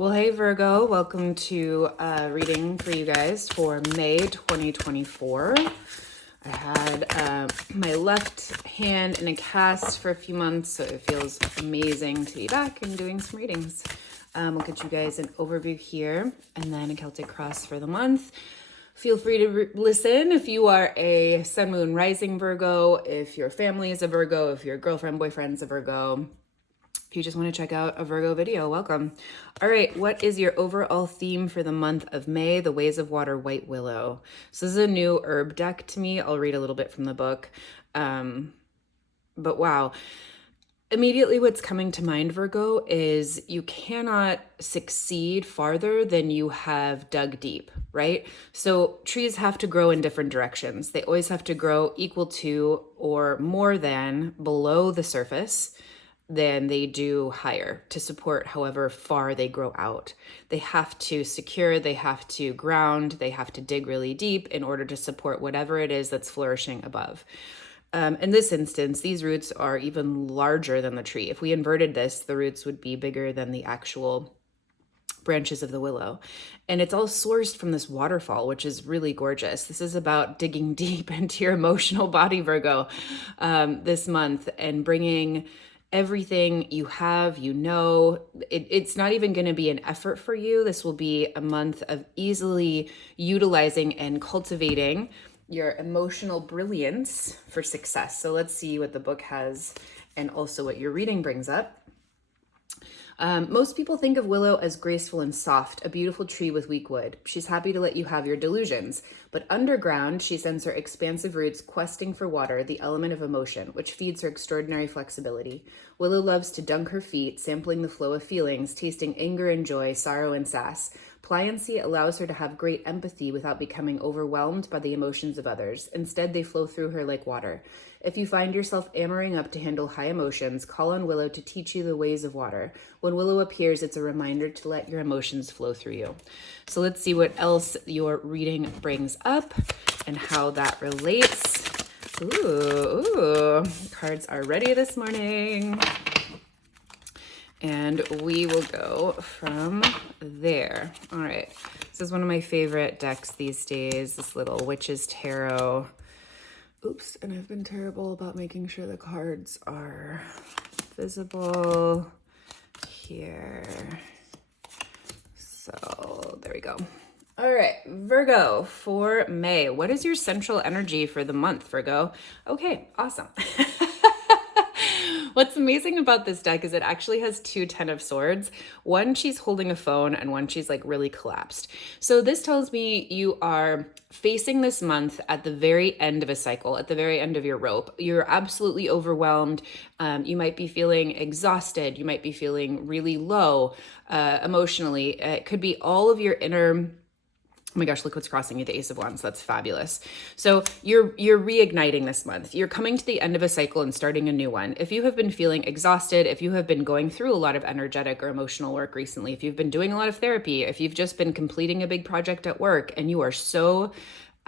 Well, hey Virgo, welcome to reading for you guys for May 2024. I had my left hand in a cast for a few months, so it feels amazing to be back and doing some readings. We'll get you guys an overview here and then a Celtic cross for the month. Feel free to listen if you are a Sun, Moon, Rising Virgo, if your family is a Virgo, if your girlfriend, boyfriend's a Virgo. If you just want to check out a Virgo video, welcome. All right, what is your overall theme for the month of May? The Ways of Water, White Willow. So this is a new herb deck to me. I'll read a little bit from the book. But wow. Immediately what's coming to mind, Virgo, is you cannot succeed farther than you have dug deep, right? So trees have to grow in different directions. They always have to grow equal to or more than below the surface than they do higher to support however far they grow out. They have to secure, they have to ground, they have to dig really deep in order to support whatever it is that's flourishing above. In this instance, these roots are even larger than the tree. If we inverted this, the roots would be bigger than the actual branches of the willow. And it's all sourced from this waterfall, which is really gorgeous. This is about digging deep into your emotional body, Virgo, this month, and bringing everything you have, it's not even going to be an effort for you. This will be a month of easily utilizing and cultivating your emotional brilliance for success. So let's see what the book has and also what your reading brings up. Most people think of willow as graceful and soft, a beautiful tree with weak wood. She's happy to let you have your delusions. But underground, she sends her expansive roots questing for water, the element of emotion, which feeds her extraordinary flexibility. Willow loves to dunk her feet, sampling the flow of feelings, tasting anger and joy, sorrow and sass. Pliancy allows her to have great empathy without becoming overwhelmed by the emotions of others. Instead, they flow through her like water. If you find yourself amoring up to handle high emotions, call on Willow to teach you the ways of water. When Willow appears, it's a reminder to let your emotions flow through you. So let's see what else your reading brings up and how that relates. Ooh, cards are ready this morning. And we will go from there. All right, this is one of my favorite decks these days, this little Witch's Tarot. Oops, and I've been terrible about making sure the cards are visible here. So there we go. All right, Virgo for May. What is your central energy for the month, Virgo? Okay, awesome. What's amazing about this deck is it actually has two 10 of Swords. One, she's holding a phone, and one, she's like really collapsed. So this tells me you are facing this month at the very end of a cycle, at the very end of your rope. You're absolutely overwhelmed. You might be feeling exhausted. You might be feeling really low emotionally. It could be all of your inner... Oh my gosh, look what's crossing you, the Ace of Wands. That's fabulous. So you're reigniting this month. You're coming to the end of a cycle and starting a new one. If you have been feeling exhausted, if you have been going through a lot of energetic or emotional work recently, if you've been doing a lot of therapy, if you've just been completing a big project at work and you are so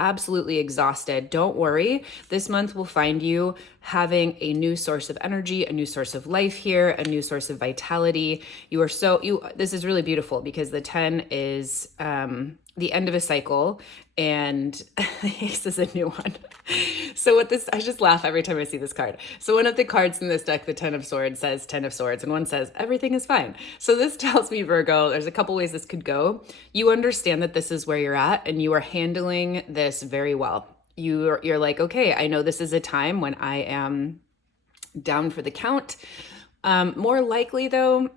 absolutely exhausted, don't worry. This month will find you having a new source of energy, a new source of life here, a new source of vitality. This is really beautiful because the 10 is the end of a cycle, and this is a new one. So I just laugh every time I see this card. So one of the cards in this deck, the 10 of Swords, says 10 of Swords, and one says everything is fine. So this tells me, Virgo, there's a couple ways this could go. You understand that this is where you're at, and you are handling this very well. You're like, okay, I know this is a time when I am down for the count. More likely though,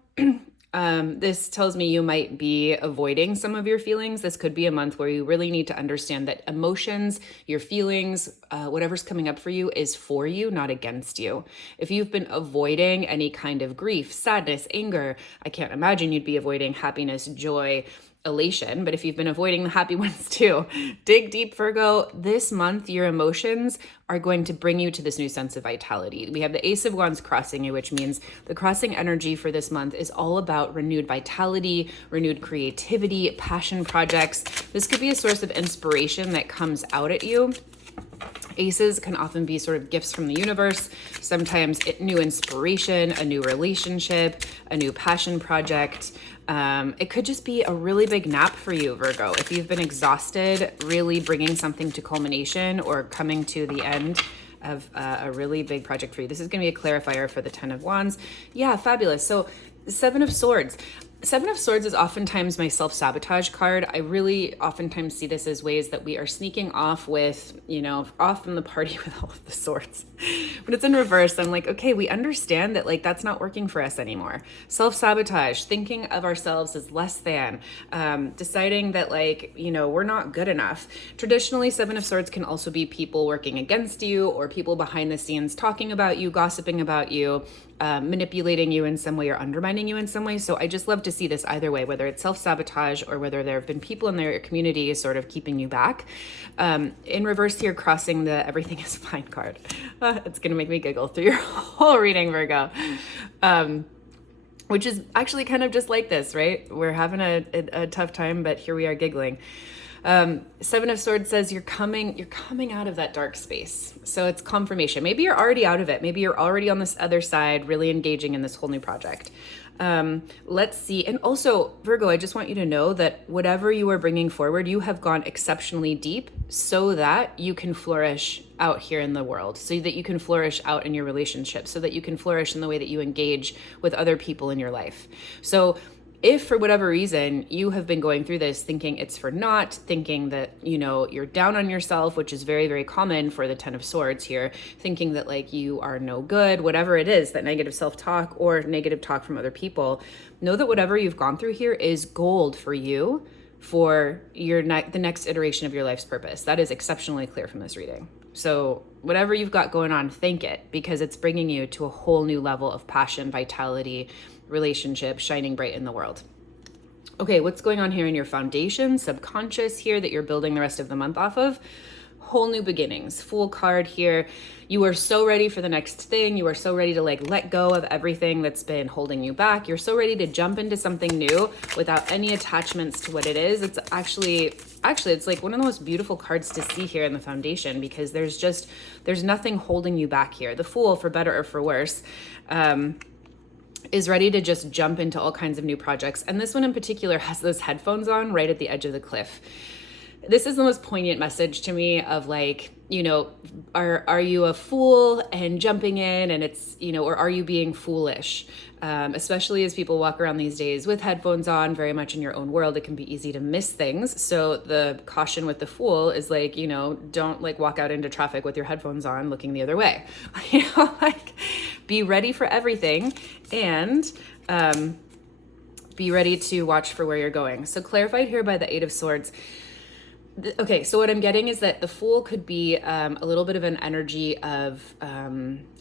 this tells me you might be avoiding some of your feelings. This could be a month where you really need to understand that emotions, your feelings, whatever's coming up for you is for you, not against you. If you've been avoiding any kind of grief, sadness, anger, I can't imagine you'd be avoiding happiness, joy, elation, but if you've been avoiding the happy ones too, dig deep, Virgo. This month, your emotions are going to bring you to this new sense of vitality. We have the Ace of Wands crossing you, which means the crossing energy for this month is all about renewed vitality, renewed creativity, passion projects. This could be a source of inspiration that comes out at you Aces can often be sort of gifts from the universe, sometimes new inspiration, a new relationship, a new passion project. It could just be a really big nap for you, Virgo. If you've been exhausted, really bringing something to culmination or coming to the end of a really big project for you. This is going to be a clarifier for the 10 of Wands. Yeah, fabulous. So 7 of Swords. 7 of Swords is oftentimes my self-sabotage card. I really oftentimes see this as ways that we are sneaking off with, off from the party with all of the swords. When it's in reverse, I'm like, okay, we understand that like that's not working for us anymore. Self-sabotage, thinking of ourselves as less than, deciding that like, we're not good enough. Traditionally, 7 of Swords can also be people working against you or people behind the scenes talking about you, gossiping about you, manipulating you in some way or undermining you in some way. So I just love to see this either way, whether it's self-sabotage or whether there have been people in their community sort of keeping you back. In reverse here, crossing the everything is fine card. It's going to make me giggle through your whole reading, Virgo. Which is actually kind of just like this, right? We're having a tough time, but here we are giggling. 7 of Swords says you're coming out of that dark space. So it's confirmation. Maybe you're already out of it. Maybe you're already on this other side, really engaging in this whole new project. Let's see. And also, Virgo, I just want you to know that whatever you are bringing forward, you have gone exceptionally deep so that you can flourish out here in the world, so that you can flourish out in your relationship, so that you can flourish in the way that you engage with other people in your life. So if for whatever reason you have been going through this thinking it's for naught, thinking that, you're down on yourself, which is very, very common for the 10 of Swords here, thinking that like you are no good, whatever it is, that negative self-talk or negative talk from other people, know that whatever you've gone through here is gold for you for the next iteration of your life's purpose. That is exceptionally clear from this reading. So whatever you've got going on, thank it, because it's bringing you to a whole new level of passion, vitality, relationship, shining bright in the world. Okay, what's going on here in your foundation, subconscious here that you're building the rest of the month off of? Whole new beginnings, Fool card here. You are so ready for the next thing. You are so ready to like let go of everything that's been holding you back. You're so ready to jump into something new without any attachments to what it is. It's actually it's like one of the most beautiful cards to see here in the foundation, because there's nothing holding you back here. The Fool, for better or for worse, is ready to just jump into all kinds of new projects. And this one in particular has those headphones on right at the edge of the cliff. This is the most poignant message to me of like, are you a fool and jumping in and it's, or are you being foolish? Especially as people walk around these days with headphones on, very much in your own world, it can be easy to miss things. So the caution with the Fool is like, don't like walk out into traffic with your headphones on looking the other way. Like be ready for everything and be ready to watch for where you're going. So clarified here by the 8 of Swords. Okay, so what I'm getting is that the Fool could be a little bit of an energy of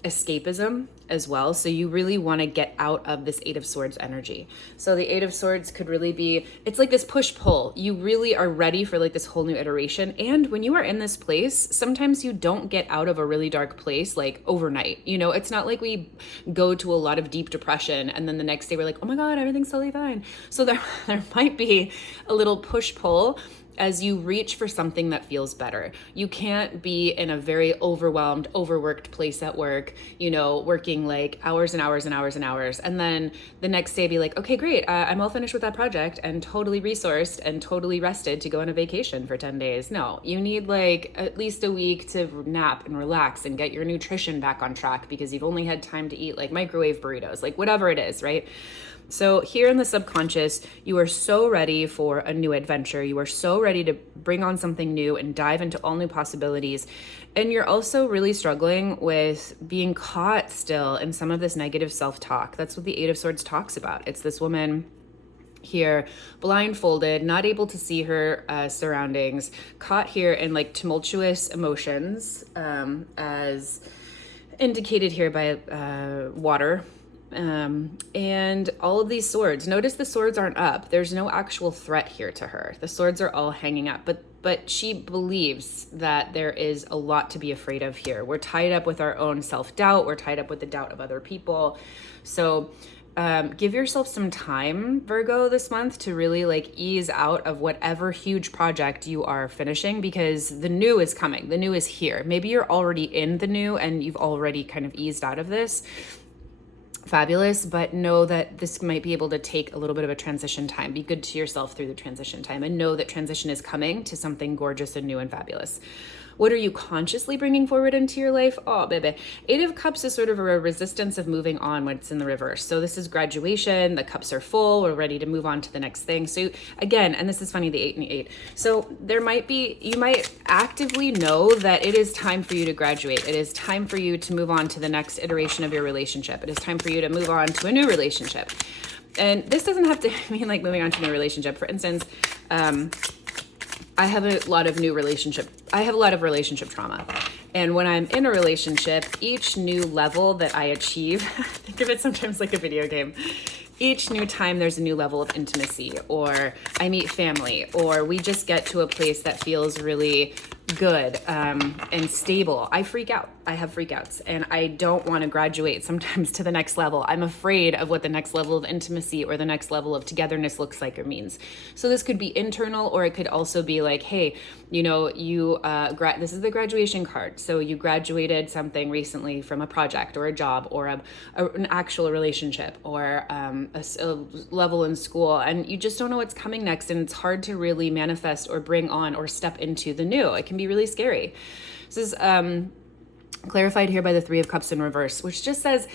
escapism as well. So you really want to get out of this 8 of Swords energy. So the 8 of Swords could really be, it's like this push-pull. You really are ready for like this whole new iteration. And when you are in this place, sometimes you don't get out of a really dark place like overnight. It's not like we go to a lot of deep depression and then the next day we're like, oh my God, everything's totally fine. So there might be a little push-pull as you reach for something that feels better. You can't be in a very overwhelmed, overworked place at work, working like hours and hours and hours and hours. And then the next day be like, okay, great. I'm all finished with that project and totally resourced and totally rested to go on a vacation for 10 days. No, you need like at least a week to nap and relax and get your nutrition back on track because you've only had time to eat like microwave burritos, like whatever it is, right? So here in the subconscious, you are so ready for a new adventure. You are so ready to bring on something new and dive into all new possibilities. And you're also really struggling with being caught still in some of this negative self-talk. That's what the 8 of Swords talks about. It's this woman here, blindfolded, not able to see her surroundings, caught here in like tumultuous emotions, as indicated here by water. And all of these swords, notice the swords aren't up. There's no actual threat here to her. The swords are all hanging up, but she believes that there is a lot to be afraid of here. We're tied up with our own self-doubt. We're tied up with the doubt of other people. So give yourself some time, Virgo, this month to really like ease out of whatever huge project you are finishing, because the new is coming. The new is here. Maybe you're already in the new and you've already kind of eased out of this. Fabulous, but know that this might be able to take a little bit of a transition time. Be good to yourself through the transition time and know that transition is coming to something gorgeous and new and fabulous. What are you consciously bringing forward into your life? Oh, baby. Eight of Cups is sort of a resistance of moving on when it's in the reverse. So this is graduation. The cups are full. We're ready to move on to the next thing. So again, and this is funny, the 8 and the 8. So you might actively know that it is time for you to graduate. It is time for you to move on to the next iteration of your relationship. It is time for you to move on to a new relationship. And this doesn't have to mean like moving on to a new relationship. For instance, I have a lot of relationship trauma. And when I'm in a relationship, each new level that I achieve, think of it sometimes like a video game. Each new time there's a new level of intimacy, or I meet family, or we just get to a place that feels really good and stable, I freak out. I have freakouts, and I don't want to graduate sometimes to the next level. I'm afraid of what the next level of intimacy or the next level of togetherness looks like or means. So this could be internal, or it could also be like, hey, this is the graduation card. So you graduated something recently from a project or a job or an actual relationship or a level in school, and you just don't know what's coming next, and it's hard to really manifest or bring on or step into the new. It can be really scary. This is clarified here by the 3 of Cups in reverse, which just says,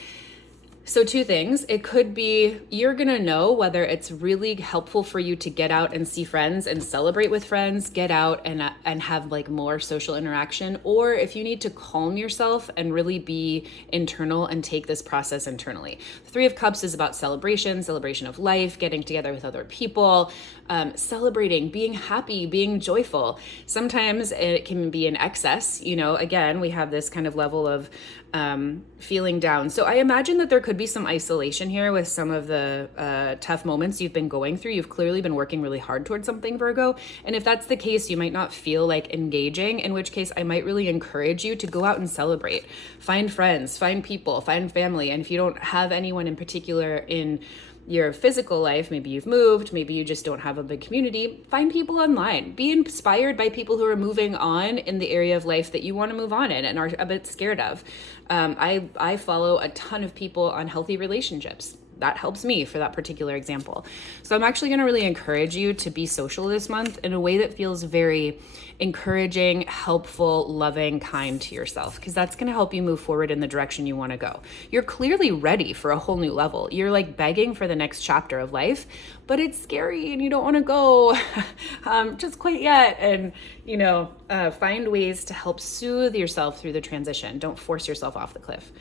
so 2 things. It could be you're going to know whether it's really helpful for you to get out and see friends and celebrate with friends, get out and have like more social interaction, or if you need to calm yourself and really be internal and take this process internally. The 3 of Cups is about celebration of life, getting together with other people, celebrating, being happy, being joyful. Sometimes it can be in excess. Again, we have this kind of level of feeling down. So I imagine that there could be some isolation here with some of the tough moments you've been going through. You've clearly been working really hard towards something, Virgo. And if that's the case, you might not feel like engaging, in which case I might really encourage you to go out and celebrate. Find friends, find people, find family. And if you don't have anyone in particular in your physical life, maybe you've moved, maybe you just don't have a big community, find people online. Be inspired by people who are moving on in the area of life that you want to move on in and are a bit scared of. I follow a ton of people on healthy relationships. That helps me for that particular example. So I'm actually going to really encourage you to be social this month in a way that feels very encouraging, helpful, loving, kind to yourself, because that's going to help you move forward in the direction you want to go. You're clearly ready for a whole new level. You're like begging for the next chapter of life, but it's scary and you don't want to go just quite yet. And, find ways to help soothe yourself through the transition. Don't force yourself off the cliff.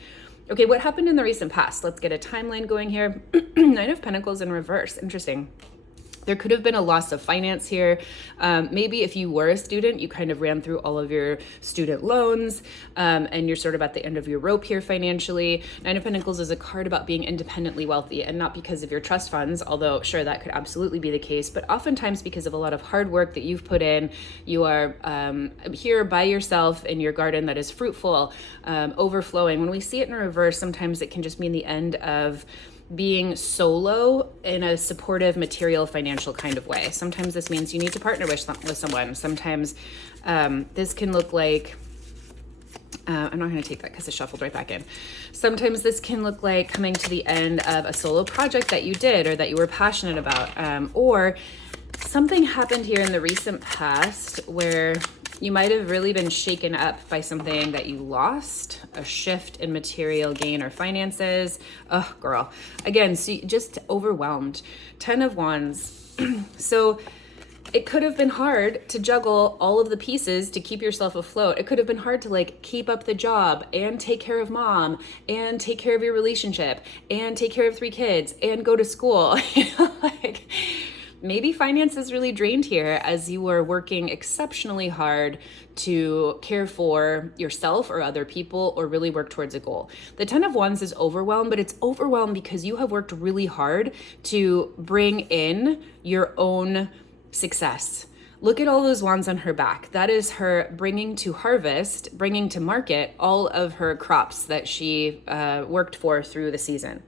Okay, what happened in the recent past? Let's get a timeline going here. 9 of Pentacles in reverse. Interesting. There could have been a loss of finance here. Maybe if you were a student, you kind of ran through all of your student loans and you're sort of at the end of your rope here financially. 9 of Pentacles is a card about being independently wealthy, and not because of your trust funds, although sure, that could absolutely be the case, but oftentimes because of a lot of hard work that you've put in. You are here by yourself in your garden that is fruitful, overflowing. When we see it in reverse, sometimes it can just mean the end of being solo in a supportive, material, financial kind of way. Sometimes this means you need to partner with someone. Sometimes this can look like, I'm not going to take that because it shuffled right back in. Sometimes this can look like coming to the end of a solo project that you did or that you were passionate about, or something happened here in the recent past where you might have really been shaken up by something that you lost, a shift in material gain or finances. Oh, girl. Again, so just overwhelmed. 10 of Wands. So it could have been hard to juggle all of the pieces to keep yourself afloat. It could have been hard to like keep up the job and take care of mom and take care of your relationship and take care of 3 kids and go to school. Maybe finances really drained here as you were working exceptionally hard to care for yourself or other people or really work towards a goal. The 10 of Wands is overwhelmed, but it's overwhelmed because you have worked really hard to bring in your own success. Look at all those wands on her back. That is her bringing to harvest, bringing to market all of her crops that she worked for through the season.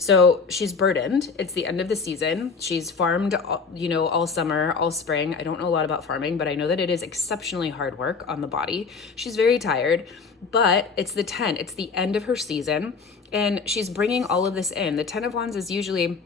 So she's burdened. It's the end of the season. She's farmed, all summer, all spring. I don't know a lot about farming, but I know that it is exceptionally hard work on the body. She's very tired, but it's the 10. It's the end of her season, and she's bringing all of this in. The 10 of Wands is usually,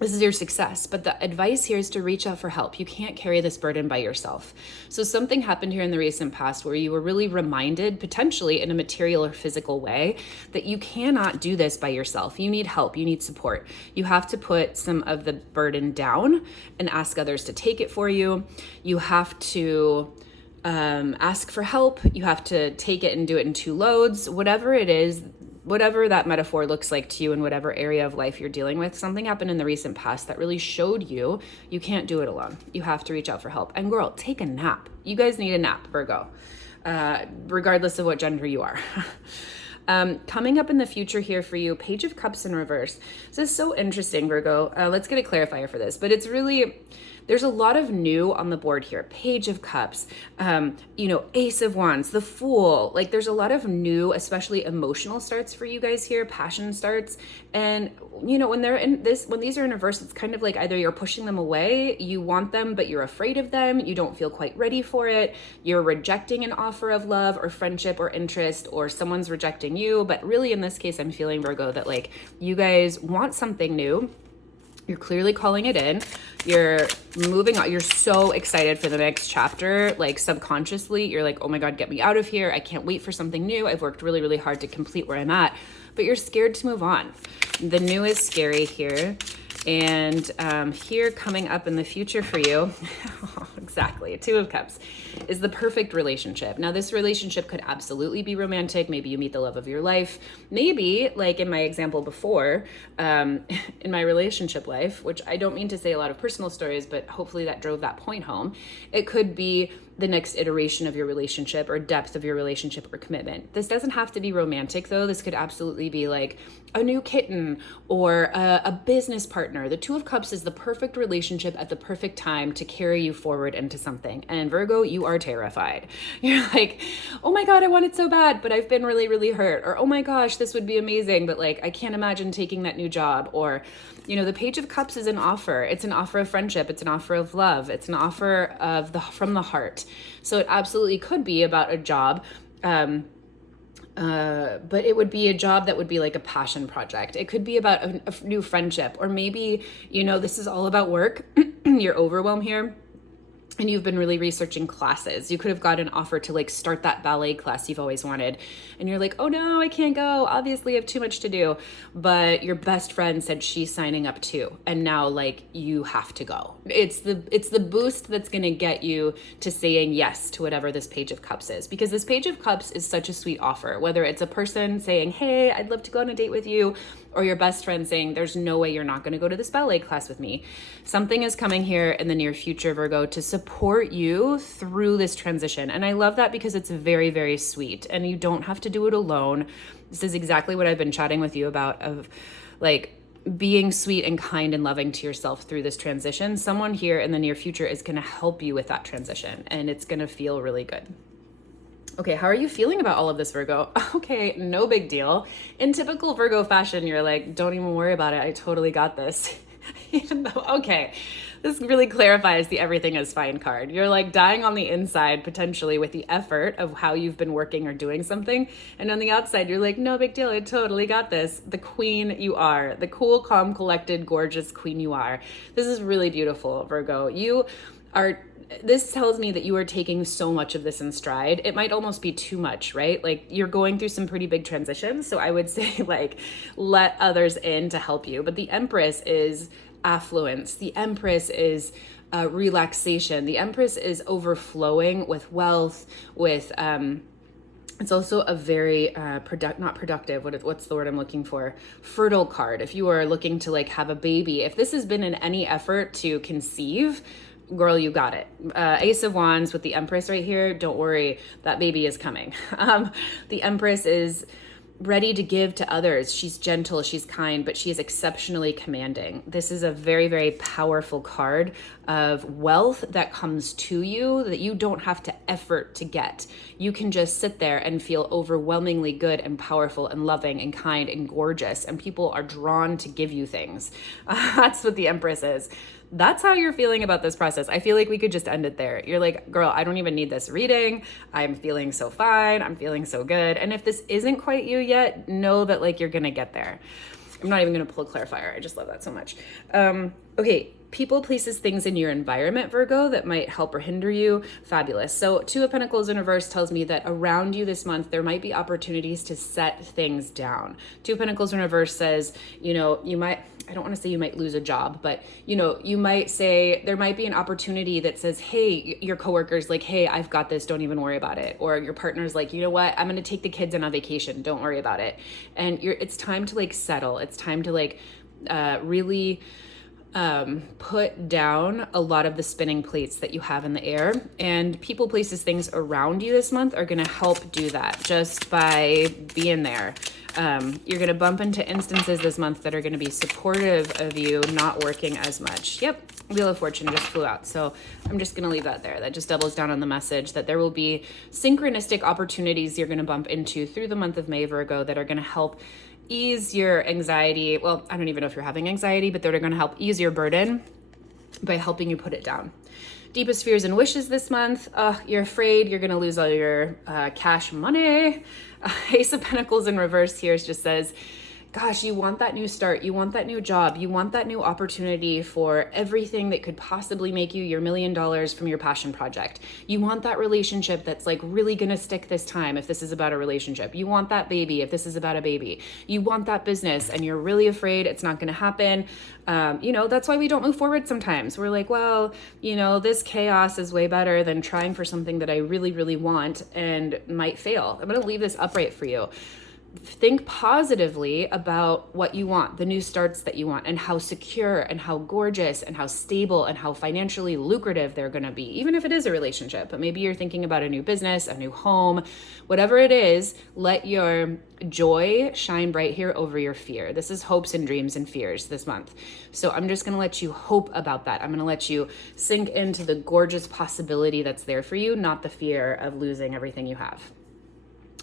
this is your success, but the advice here is to reach out for help. You can't carry this burden by yourself. So something happened here in the recent past where you were really reminded, potentially in a material or physical way, that you cannot do this by yourself. You need help. You need support. You have to put some of the burden down and ask others to take it for you. You have to ask for help. You have to take it and do it in 2 loads, whatever it is. Whatever that metaphor looks like to you in whatever area of life you're dealing with, something happened in the recent past that really showed you can't do it alone. You have to reach out for help. And girl, take a nap. You guys need a nap, Virgo, regardless of what gender you are. Coming up in the future here for you, Page of Cups in reverse. This is so interesting, Virgo. Let's get a clarifier for this, but it's really, there's a lot of new on the board here. Page of Cups, Ace of Wands, the Fool. Like there's a lot of new, especially emotional starts for you guys here, passion starts. And when they're in this, when these are in reverse, it's kind of like either you're pushing them away, you want them, but you're afraid of them. You don't feel quite ready for it. You're rejecting an offer of love or friendship or interest, or someone's rejecting you. But really in this case, I'm feeling, Virgo, that like you guys want something new. You're clearly calling it in. You're moving on. You're so excited for the next chapter. Like subconsciously, you're like, oh my God, get me out of here. I can't wait for something new. I've worked really, really hard to complete where I'm at, but you're scared to move on. The new is scary here. And here coming up in the future for you, exactly, 2 of Cups, is the perfect relationship. Now, this relationship could absolutely be romantic. Maybe you meet the love of your life. Maybe, like in my example before, in my relationship life, which I don't mean to say a lot of personal stories, but hopefully that drove that point home. It could be the next iteration of your relationship or depth of your relationship or commitment. This doesn't have to be romantic though. This could absolutely be like a new kitten or a business partner. The 2 of Cups is the perfect relationship at the perfect time to carry you forward into something. And Virgo, you are terrified. You're like, oh my God, I want it so bad, but I've been really, really hurt. Or, oh my gosh, this would be amazing, but like, I can't imagine taking that new job. Or, the Page of Cups is an offer. It's an offer of friendship. It's an offer of love. It's an offer from the heart. So it absolutely could be about a job. But it would be a job that would be like a passion project. It could be about a new friendship, or maybe, this is all about work. You're overwhelmed here. And you've been really researching classes. You could have got an offer to like start that ballet class you've always wanted. And you're like, oh no, I can't go. Obviously I have too much to do. But your best friend said she's signing up too. And now like you have to go. It's the boost that's gonna get you to saying yes to whatever this Page of Cups is. Because this Page of Cups is such a sweet offer. Whether it's a person saying, hey, I'd love to go on a date with you, or your best friend saying, there's no way you're not going to go to this ballet class with me. Something is coming here in the near future, Virgo, to support you through this transition. And I love that because it's very, very sweet. And you don't have to do it alone. This is exactly what I've been chatting with you about, of like being sweet and kind and loving to yourself through this transition. Someone here in the near future is going to help you with that transition, and it's going to feel really good. Okay, how are you feeling about all of this, Virgo? Okay, no big deal. In typical Virgo fashion, you're like, don't even worry about it. I totally got this. Even though, okay, this really clarifies the everything is fine card. You're like dying on the inside, potentially with the effort of how you've been working or doing something. And on the outside, you're like, no big deal. I totally got this. The queen you are, the cool, calm, collected, gorgeous queen you are. This is really beautiful, Virgo. This tells me that you are taking so much of this in stride. It might almost be too much, right? Like you're going through some pretty big transitions. So I would say like, let others in to help you. But the Empress is affluence. The Empress is relaxation. The Empress is overflowing with wealth, with, it's also a very not productive, what's the word I'm looking for? Fertile card. If you are looking to like have a baby, if this has been in any effort to conceive, girl, you got it. Ace of Wands with the Empress right here. Don't worry, that baby is coming. The Empress is ready to give to others. She's gentle, she's kind, but she is exceptionally commanding. This is a very, very powerful card of wealth that comes to you that you don't have to effort to get. You can just sit there and feel overwhelmingly good and powerful and loving and kind and gorgeous, and people are drawn to give you things. That's what the Empress is. That's how you're feeling about this process. I feel like we could just end it there. You're like, girl, I don't even need this reading. I'm feeling so fine. I'm feeling so good. And if this isn't quite you yet, know that like you're gonna get there. I'm not even gonna pull a clarifier. I just love that so much. Okay, people, places, things in your environment, Virgo, that might help or hinder you. Fabulous. So Two of Pentacles in reverse tells me that around you this month, there might be opportunities to set things down. Two of Pentacles in reverse says, you know, you might, I don't want to say you might lose a job, but you know, you might say there might be an opportunity that says, hey, your coworker's like, hey, I've got this, don't even worry about it. Or your partner's like, you know what, I'm going to take the kids on a vacation, don't worry about it. And it's time to like settle. It's time to like really put down a lot of the spinning plates that you have in the air, and people, places, things around you this month are going to help do that just by being there. You're going to bump into instances this month that are going to be supportive of you not working as much. Yep. Wheel of Fortune just flew out. So I'm just going to leave that there. That just doubles down on the message that there will be synchronistic opportunities you're going to bump into through the month of May, Virgo, that are going to help ease your anxiety. Well, I don't even know if you're having anxiety, but they're going to help ease your burden by helping you put it down. Deepest fears and wishes this month. You're afraid you're going to lose all your cash money. Ace of Pentacles in reverse here just says, gosh, you want that new start. You want that new job. You want that new opportunity for everything that could possibly make you your $1 million from your passion project. You want that relationship that's like really going to stick this time if this is about a relationship. You want that baby if this is about a baby. You want that business and you're really afraid it's not going to happen. You know, that's why we don't move forward sometimes. We're like, well, you know, this chaos is way better than trying for something that I really, really want and might fail. I'm going to leave this upright for you. Think positively about what you want, the new starts that you want, and how secure and how gorgeous and how stable and how financially lucrative they're going to be, even if it is a relationship. But maybe you're thinking about a new business, a new home, whatever it is. Let your joy shine bright here over your fear. This is hopes and dreams and fears this month. So I'm just going to let you hope about that. I'm going to let you sink into the gorgeous possibility that's there for you, not the fear of losing everything you have.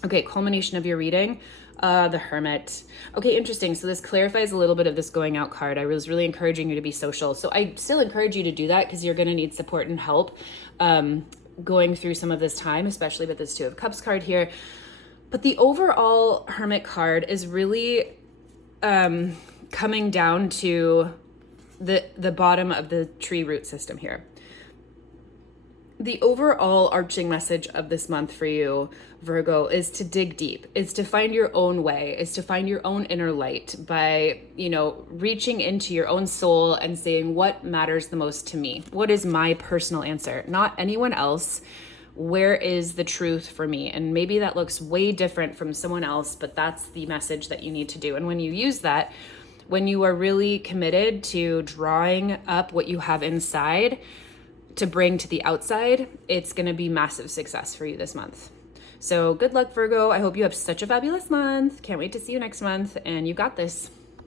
Okay, culmination of your reading, the Hermit. Okay, interesting. So this clarifies a little bit of this going out card. I was really encouraging you to be social. So I still encourage you to do that because you're going to need support and help going through some of this time, especially with this Two of Cups card here. But the overall Hermit card is really coming down to the bottom of the tree root system here. The overall arching message of this month for you, Virgo, is to dig deep, is to find your own way, is to find your own inner light by, you know, reaching into your own soul and saying, what matters the most to me? What is my personal answer? Not anyone else. Where is the truth for me? And maybe that looks way different from someone else, but that's the message that you need to do. And when you use that, when you are really committed to drawing up what you have inside, to bring to the outside, it's going to be massive success for you this month. So good luck, Virgo. I hope you have such a fabulous month. Can't wait to see you next month, and you got this.